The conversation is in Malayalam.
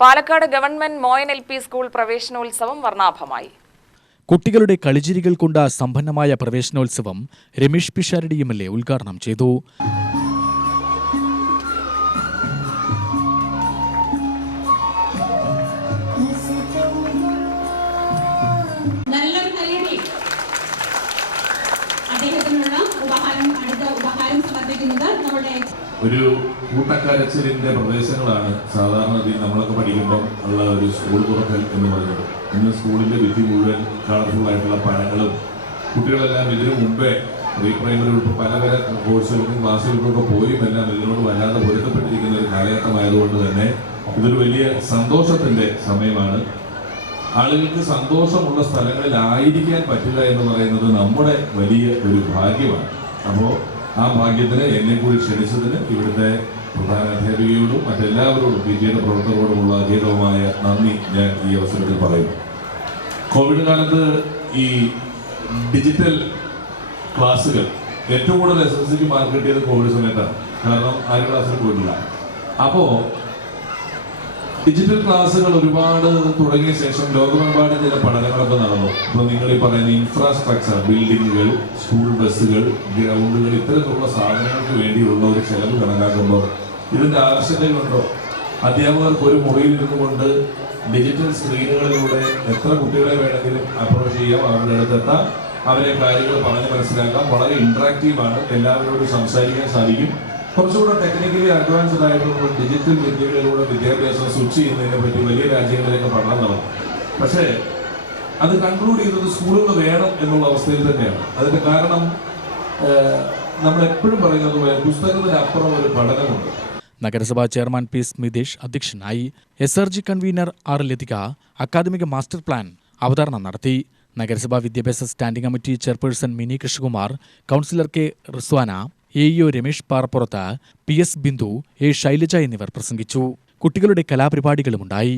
Palakkad government Moyan LP school പ്രവേശനോത്സവം വർണ്ണാഭമായി. കുട്ടികളുടെ കളിച്ചിരികൾ കൊണ്ട് സമ്പന്നമായ പ്രവേശനോത്സവം രമേഷ് പിഷാരടി MLA ഉദ്ഘാടനം ചെയ്തു. ഒരു കൂട്ടക്കരച്ചിലിന്റെ പ്രദേശങ്ങളാണ് സാധാരണ നമ്മളൊക്കെ പഠിക്കുമ്പോൾ ഉള്ള ഒരു സ്കൂൾ തുറക്കൽ എന്ന് പറയുന്നത്. ഇന്ന് സ്കൂളിന്റെ ഭിത്തി മുഴുവൻ കളർഫുൾ ആയിട്ടുള്ള പഴങ്ങളും കുട്ടികളെല്ലാം ഇതിനു മുമ്പേ പ്രീ പ്രൈമറി ഉൾപ്പെടെ പല പല കോഴ്സുകൾക്കും ക്ലാസ്സുകൾക്കൊക്കെ പോയും എല്ലാം ഇതിനോട് വല്ലാതെ പൊരുത്തപ്പെട്ടിരിക്കുന്ന ഒരു കാലഘട്ടമായതുകൊണ്ട് തന്നെ ഇതൊരു വലിയ സന്തോഷത്തിന്റെ സമയമാണ്. ആളുകൾക്ക് സന്തോഷമുള്ള സ്ഥലങ്ങളിലായിരിക്കാൻ പറ്റുക എന്ന് പറയുന്നത് നമ്മുടെ വലിയ ഒരു ഭാഗ്യമാണ്. അപ്പോൾ ആ ഭാഗ്യത്തിന് എന്നെ കൂടി ക്ഷണിച്ചതിന് ഇവിടുത്തെ പ്രധാന അധ്യാപികയോടും മറ്റെല്ലാവരോടും PTA പ്രവർത്തകരോടുമുള്ള അധീതമായ നന്ദി ഞാൻ ഈ അവസരത്തിൽ പറയുന്നു. കോവിഡ് കാലത്ത് ഈ ഡിജിറ്റൽ ക്ലാസ്സുകൾ ഏറ്റവും കൂടുതൽ SSLC മാർക്ക് കിട്ടിയത് കോവിഡ് സമയത്താണ്. കാരണം ആരും ക്ലാസ്സിൽ പോയിട്ടില്ല. അപ്പോൾ ഡിജിറ്റൽ ക്ലാസ്സുകൾ ഒരുപാട് തുടങ്ങിയ ശേഷം ലോകമെമ്പാടും ചില പഠനങ്ങളൊക്കെ നടന്നു. ഇപ്പോൾ നിങ്ങൾ ഈ പറയുന്ന ഇൻഫ്രാസ്ട്രക്ചർ, ബിൽഡിങ്ങുകൾ, സ്കൂൾ ബസ്സുകൾ, ഗ്രൗണ്ടുകൾ, ഇത്തരത്തിലുള്ള സാധനങ്ങൾക്ക് വേണ്ടിയുള്ള ഒരു ചെലവ് കണക്കാക്കുമ്പോൾ ഇതിൻ്റെ ആവശ്യതയുണ്ടോ? അധ്യാപകർക്ക് ഒരു മുറിയിൽ ഇരുന്നുകൊണ്ട് ഡിജിറ്റൽ സ്ക്രീനുകളിലൂടെ എത്ര കുട്ടികളെ വേണമെങ്കിലും അപ്രോച്ച് ചെയ്യാം, അവരുടെ അടുത്തെത്താം, അവരെ കാര്യങ്ങൾ പറഞ്ഞ് മനസ്സിലാക്കാം. വളരെ ഇൻട്രാക്റ്റീവാണ്, എല്ലാവരോടും സംസാരിക്കാൻ സാധിക്കും. കുറച്ചുകൂടെ ടെക്നിക്കലി അഡ്വാൻസ്ഡ് ആയിട്ടുള്ള ഡിജിറ്റൽ വിദ്യകളിലൂടെ വിദ്യാഭ്യാസം സ്വിച്ച് ചെയ്യുന്നതിനെ പറ്റി വലിയ രാജ്യങ്ങളിലേക്ക് പഠനം നടന്നു. പക്ഷേ അത് കൺക്ലൂഡ് ചെയ്തത് സ്കൂളുകൾ വേണം എന്നുള്ള അവസ്ഥയിൽ തന്നെയാണ്. അതിന്റെ കാരണം നമ്മൾ എപ്പോഴും പറയുന്നത് പോലെ പുസ്തകത്തിനപ്പുറം ഒരു പഠനമുണ്ട്. നഗരസഭാ ചെയർമാൻ P. സ്മിതേഷ് അധ്യക്ഷനായി. SRG convener R. ലതിക അക്കാദമിക മാസ്റ്റർ പ്ലാൻ അവതരണം നടത്തി. നഗരസഭാ വിദ്യാഭ്യാസ standing committee chairperson Mini Krishnakumar, councillor K. Rizwana, AEO Ramesh Parappurath, PS Bindu, A. Shailaja എന്നിവർ പ്രസംഗിച്ചു. കുട്ടികളുടെ കലാപരിപാടികളുമുണ്ടായി.